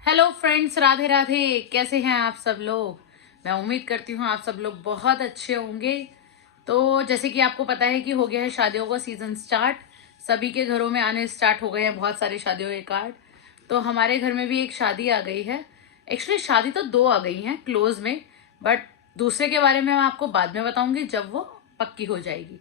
Hello friends, Radhe Radhe. कैसे हैं आप सब लोग? मैं उम्मीद करती हूँ आप सब लोग बहुत अच्छे होंगे। तो जैसे कि आपको पता है कि हो गया है शादियों का सीजन स्टार्ट। सभी के घरों में आने स्टार्ट हो गए हैं बहुत सारी शादियों के कार्ड। तो हमारे घर में भी एक शादी आ गई है। एक्चुअली शादी तो दो आ गई हैं क्लोज में, बट दूसरे के बारे में मैं आपको बाद में बताऊंगी जब वो पक्की हो जाएगी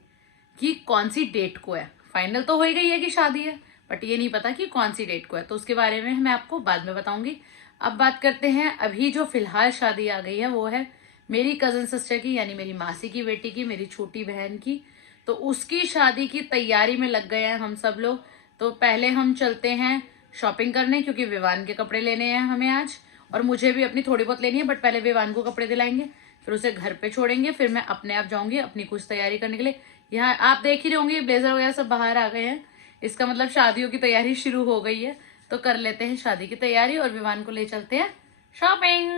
कि कौन सी डेट को है। फाइनल तो हो ही गई है कि शादी है, बट ये नहीं पता कि कौन सी डेट को है, तो उसके बारे में मैं आपको बाद में बताऊंगी। अब बात करते हैं अभी जो फिलहाल शादी आ गई है, वो है मेरी कजन सिस्टर की, यानी मेरी मासी की बेटी की, मेरी छोटी बहन की। तो उसकी शादी की तैयारी में लग गए हैं हम सब लोग। तो पहले हम चलते हैं शॉपिंग करने, क्योंकि विवान के कपड़े लेने हैं हमें आज, और मुझे भी अपनी थोड़ी बहुत लेनी है, बट पहले विवान को कपड़े दिलाएंगे, फिर उसे घर पे छोड़ेंगे, फिर मैं अपने आप जाऊंगी अपनी कुछ तैयारी करने के लिए। यहाँ आप देख ही रहे होंगे ब्लेजर वगैरह सब बाहर आ गए हैं। इसका मतलब शादियों की तैयारी शुरू हो गई है। तो कर लेते हैं शादी की तैयारी और विवान को ले चलते हैं शॉपिंग।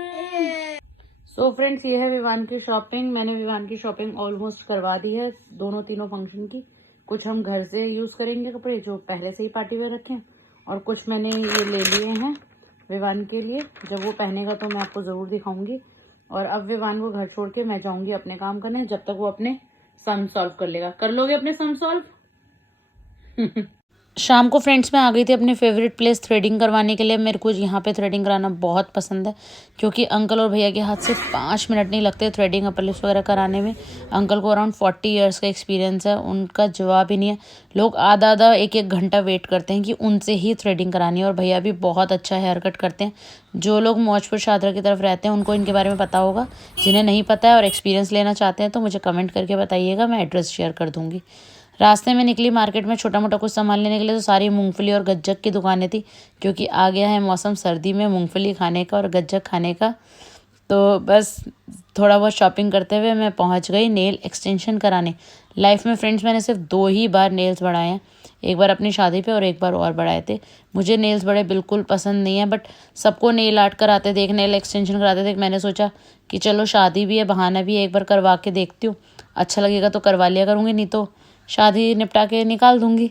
सो फ्रेंड्स, ये है विवान की शॉपिंग। मैंने विवान की शॉपिंग ऑलमोस्ट करवा दी है, दोनों तीनों फंक्शन की। कुछ हम घर से यूज करेंगे कपड़े जो पहले से ही पार्टी वेयर रखे हैं, और कुछ मैंने ये ले लिए हैं विवान के लिए। जब वो पहनेगा तो मैं आपको जरूर दिखाऊंगी। और अब विवान को घर छोड़ के मैं जाऊंगी अपने काम करने, जब तक वो अपने सम सॉल्व कर लेगा। कर लोगे अपने सम सॉल्व? शाम को फ्रेंड्स मैं आ गई थी अपने फेवरेट प्लेस थ्रेडिंग करवाने के लिए। मेरे को यहाँ पे थ्रेडिंग कराना बहुत पसंद है, क्योंकि अंकल और भैया के हाथ से 5 मिनट नहीं लगते थ्रेडिंग अपर लिप्स वगैरह कराने में। अंकल को अराउंड 40 ईयर्स का एक्सपीरियंस है, उनका जवाब ही नहीं है। लोग आधा आधा एक एक घंटा वेट करते हैं कि उनसे ही थ्रेडिंग करानी है। और भैया भी बहुत अच्छा हेयर कट करते हैं। जो लोग मौजपुर शादरा की तरफ रहते हैं उनको इनके बारे में पता होगा। जिन्हें नहीं पता है और एक्सपीरियंस लेना चाहते हैं तो मुझे कमेंट करके बताइएगा, मैं एड्रेस शेयर कर दूँगी। रास्ते में निकली मार्केट में छोटा मोटा कुछ सामान लेने के लिए, तो सारी मूंगफली और गज्जक की दुकानें थी, क्योंकि आ गया है मौसम सर्दी में मूंगफली खाने का और गज्जक खाने का। तो बस थोड़ा बहुत शॉपिंग करते हुए मैं पहुंच गई नेल एक्सटेंशन कराने। लाइफ में फ्रेंड्स मैंने सिर्फ 2 ही बार नेल्स बढ़ाए हैं, एक बार अपनी शादी पे और एक बार और बढ़ाए थे। मुझे नेल्स बड़े बिल्कुल पसंद नहीं है, बट सबको नेल आर्ट कराते देख, नेल एक्सटेंशन कराते देख, मैंने सोचा कि चलो शादी भी है, बहाना भी है, एक बार करवा के देखती हूँ। अच्छा लगेगा तो करवा लिया करूँगी, नहीं तो शादी निपटा के निकाल दूंगी।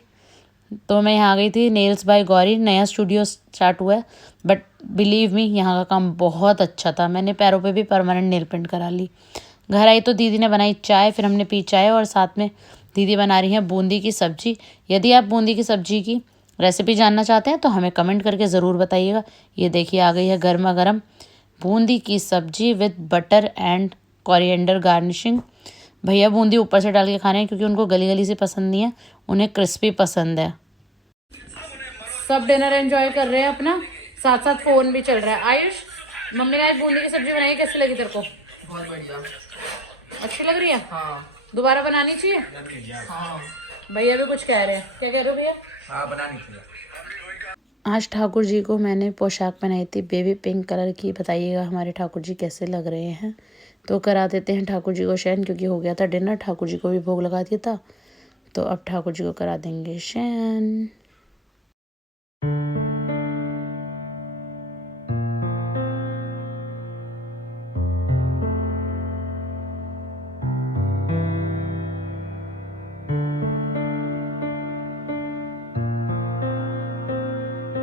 तो मैं यहाँ गई थी नेल्स बाय गौरी। नया स्टूडियो स्टार्ट हुआ है, बट बिलीव मी यहाँ का काम बहुत अच्छा था। मैंने पैरों पे भी परमानेंट नेल पेंट करा ली। घर आई तो दीदी ने बनाई चाय, फिर हमने पी चाय, और साथ में दीदी बना रही हैं बूंदी की सब्जी। यदि आप बूंदी की सब्जी की रेसिपी जानना चाहते हैं तो हमें कमेंट करके ज़रूर बताइएगा। ये देखिए आ गई है गर्मा गर्म बूंदी की सब्जी with butter and coriander garnishing. भैया बूंदी ऊपर से डाल के खा रहे हैं, क्योंकि उनको गली गली से पसंद नहीं है, उन्हें क्रिस्पी पसंद है। सब डिनर एंजॉय कर रहे हैं अपना, साथ साथ फोन भी चल रहा है। आयुष, मम्मी ने आज बूंदी की सब्जी बनाई, कैसी लगी तेरे को? बहुत बढ़िया। अच्छी लग रही है? हाँ। दोबारा बनानी चाहिए? हाँ। भैया भी कुछ कह रहे हैं, क्या कह रहे हो भैया? हाँ, बनानी चाहिए। आज ठाकुर जी को मैंने पोशाक पहनाई थी बेबी पिंक कलर की। बताइएगा हमारे ठाकुर जी कैसे लग रहे हैं। तो करा देते हैं ठाकुर जी को शयन, क्योंकि हो गया था डिनर, ठाकुर जी को भी भोग लगा दिया था। तो अब ठाकुर जी को करा देंगे शयन।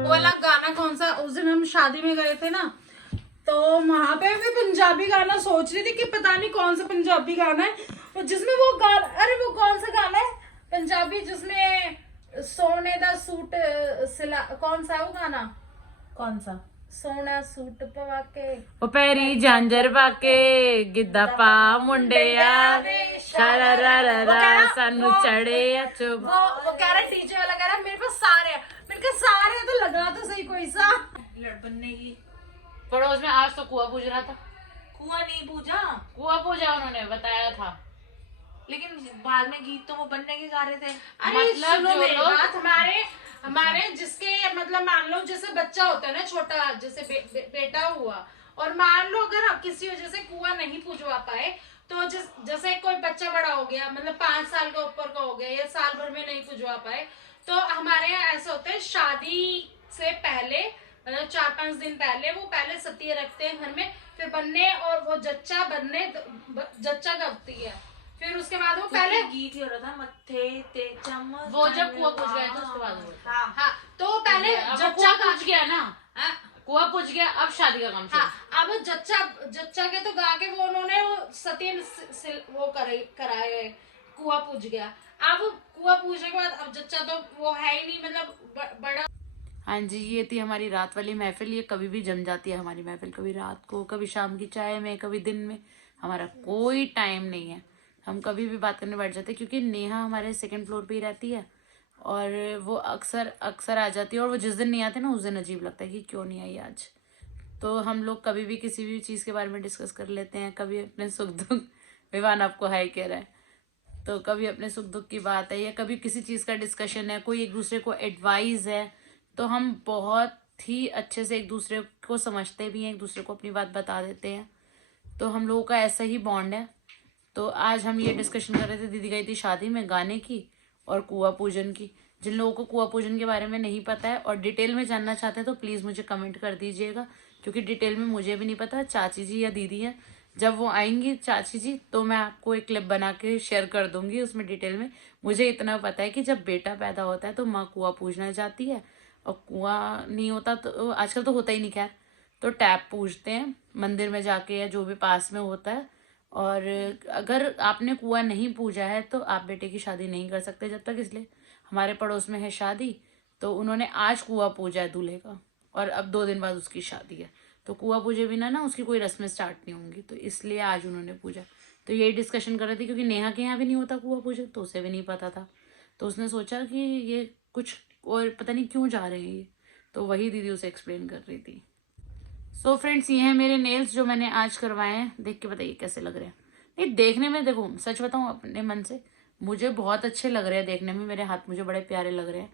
वाला गाना कौन सा, उस दिन हम शादी में गए थे ना, तो वहां पे भी पंजाबी गाना सोच रही थी कि पता नहीं कौन सा पंजाबी गाना है, और जिसमें वो गाना, अरे वो कौन सा गाना है पंजाबी जिसमें सोने दा सूट सिला, कौन सा है वो गाना? कौन सा? सोना सूट पवा के ओ पैरी झांझर पाके गिद्दा पा मुंडिया सानू चढ़े चुप। वो कह रहा डीजे वाला कह रहा मेरे पास सारे हैं। मैंने कहा सारे हैं तो लगा तो सही कोई सा। लड़ बनने की पड़ोस में आज तो कुआ पूज रहा था। कुआं नहीं पूजा, कुआ पूजा उन्होंने बताया था, लेकिन बाद में गीत तो वो बनने के गा रहे थे। अरे मतलब सुनो जो मेरी लोग- बात, हमारे हमारे जिसके मतलब मान लो जैसे बच्चा होता है ना छोटा, जैसे बेटा हुआ, और मान लो अगर किसी वजह से कुआं नहीं पूजवा पाए, तो जैसे कोई बच्चा बड़ा हो गया, मतलब 5 साल के ऊपर का हो गया, या साल भर में नहीं पूजवा पाए, तो हमारे यहाँ ऐसा होता है शादी से पहले, मतलब 4-5 दिन पहले वो पहले सतिया रखते हैं घर में, फिर बनने, और वो जच्चा बनने, जच्चा करती है, फिर उसके बाद वो पहले गीत ही हो रहा था मत्थे ते चमक, वो जब कुआ पूज गया था उसके बाद हाँ, तो पहले जब जच्चा पूछ गया ना, कुआ पूछ गया, अब शादी का काम शुरू। हाँ, अब जच्चा के तो गा के वो उन्होंने वो सतीन वो कराए, कुआ पूछ गया। अब कुआ पूछने के बाद अब जच्चा तो वो है ही नहीं, मतलब बड़ा। हाँ जी, ये थी हमारी रात वाली महफिल। ये कभी भी जम जाती है हमारी महफिल, कभी रात को, कभी शाम की चाय में, कभी दिन में। हमारा कोई टाइम नहीं है, हम कभी भी बात करने बैठ जाते हैं, क्योंकि नेहा हमारे सेकंड फ्लोर पे ही रहती है और वो अक्सर अक्सर आ जाती है। और वो जिस दिन नहीं आते ना, उस दिन अजीब लगता है कि क्यों नहीं आई आज। तो हम लोग कभी भी किसी भी चीज़ के बारे में डिस्कस कर लेते हैं, कभी अपने सुख दुख। विवान आपको हाई कह रहा है। तो कभी अपने सुख दुख की बात है, या कभी किसी चीज़ का डिस्कशन है, कोई एक दूसरे को एडवाइस है, तो हम बहुत ही अच्छे से एक दूसरे को समझते भी हैं, एक दूसरे को अपनी बात बता देते हैं। तो हम लोगों का ऐसा ही बॉन्ड है। तो आज हम ये डिस्कशन कर रहे थे, दीदी गई थी शादी में गाने की और कुआ पूजन की। जिन लोगों को कुआ पूजन के बारे में नहीं पता है और डिटेल में जानना चाहते हैं तो प्लीज़ मुझे कमेंट कर दीजिएगा, क्योंकि डिटेल में मुझे भी नहीं पता। चाची जी या दीदी हैं, जब वो आएंगी चाची जी, तो मैं आपको एक क्लिप बना के शेयर कर दूंगी, उसमें डिटेल में। मुझे इतना पता है कि जब बेटा पैदा होता है तो माँ कुआ पूजना जाती है, और कुआं नहीं होता तो आजकल तो होता ही नहीं खैर, तो टैप पूजते हैं मंदिर में जाके या जो भी पास में होता है। और अगर आपने कुआं नहीं पूजा है तो आप बेटे की शादी नहीं कर सकते जब तक। इसलिए हमारे पड़ोस में है शादी, तो उन्होंने आज कुआं पूजा है दूल्हे का, और अब 2 दिन बाद उसकी शादी है। तो कुआं पूजे बिना ना उसकी कोई रस्में स्टार्ट नहीं होंगी, तो इसलिए आज उन्होंने पूजा। तो यही डिस्कशन कर रहे थे, क्योंकि नेहा के यहाँ भी नहीं होता कुआं पूजा, तो उसे भी नहीं पता था। तो उसने सोचा कि ये कुछ और पता नहीं क्यों जा रहे हैं ये, तो वही दीदी उसे एक्सप्लेन कर रही थी। सो फ्रेंड्स, ये हैं मेरे नेल्स जो मैंने आज करवाए हैं। देख के बताइए कैसे लग रहे हैं। नहीं, देखने में देखो, सच बताऊं अपने मन से, मुझे बहुत अच्छे लग रहे हैं देखने में। मेरे हाथ मुझे बड़े प्यारे लग रहे हैं,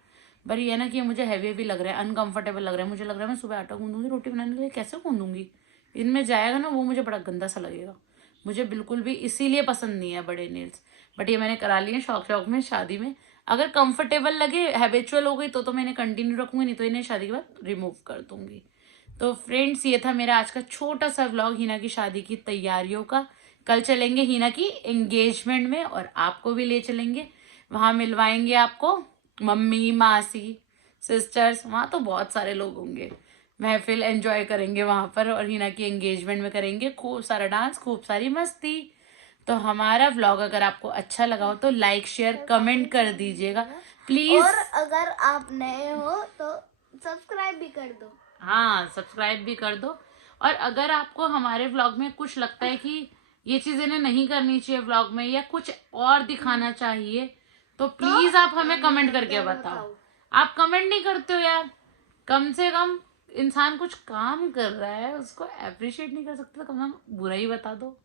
पर ये ना कि मुझे हैवी भी लग रहा है, अनकंफर्टेबल लग रहा है। मुझे लग रहा है मैं सुबह आटा गूंदूंगी रोटी बनाने के लिए, कैसे गूंदूंगी, इनमें जाएगा ना वो मुझे बड़ा गंदा सा लगेगा। मुझे बिल्कुल भी इसीलिए पसंद नहीं है बड़े नेल्स। बट ये मैंने करा लिए शौक शौक में शादी में। अगर कंफर्टेबल लगे, हैबिचुअल हो गई तो मैं इन्हें कंटिन्यू रखूंगी, नहीं तो इन्हें शादी के बाद रिमूव कर दूंगी। तो फ्रेंड्स, ये था मेरा आज का छोटा सा व्लॉग हिना की शादी की तैयारियों का। कल चलेंगे हिना की एंगेजमेंट में, और आपको भी ले चलेंगे। वहां मिलवाएंगे आपको मम्मी, मासी, सिस्टर्स, वहां तो बहुत सारे लोग होंगे। महफिल एंजॉय करेंगे वहां पर, और हिना की एंगेजमेंट में करेंगे खूब सारा डांस, खूब सारी मस्ती। तो हमारा व्लॉग अगर आपको अच्छा लगा हो तो लाइक, शेयर, कमेंट कर दीजिएगा प्लीज। और अगर आप नए हो तो सब्सक्राइब भी कर दो। हाँ, सब्सक्राइब भी कर दो। और अगर आपको हमारे व्लॉग में कुछ लगता है कि ये चीज इन्हें नहीं करनी चाहिए व्लॉग में, या कुछ और दिखाना चाहिए, तो प्लीज आप हमें कमेंट करके बताओ। आप कमेंट नहीं करते हो यार। कम से कम इंसान कुछ काम कर रहा है, उसको अप्रिशिएट नहीं कर सकते तो कम से कम बुरा ही बता दो,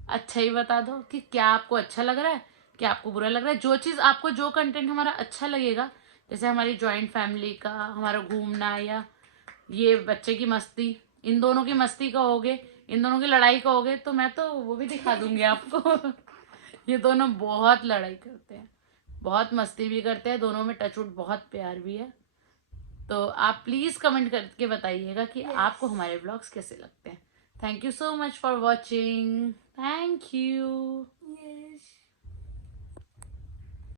अच्छा ही बता दो कि क्या आपको अच्छा लग रहा है, क्या आपको बुरा लग रहा है। जो चीज आपको, जो कंटेंट हमारा अच्छा लगेगा, जैसे हमारी जॉइंट फैमिली का, हमारा घूमना, या ये बच्चे की मस्ती, इन दोनों की मस्ती कहोगे, इन दोनों की लड़ाई कहोगे, तो मैं तो वो भी दिखा दूंगी आपको। ये दोनों बहुत लड़ाई करते हैं, बहुत मस्ती भी करते हैं, दोनों में टचवुड बहुत प्यार भी है। तो आप प्लीज कमेंट करके बताइएगा कि आपको हमारे व्लॉग्स कैसे लगते हैं। Thank you so much for watching. Thank you.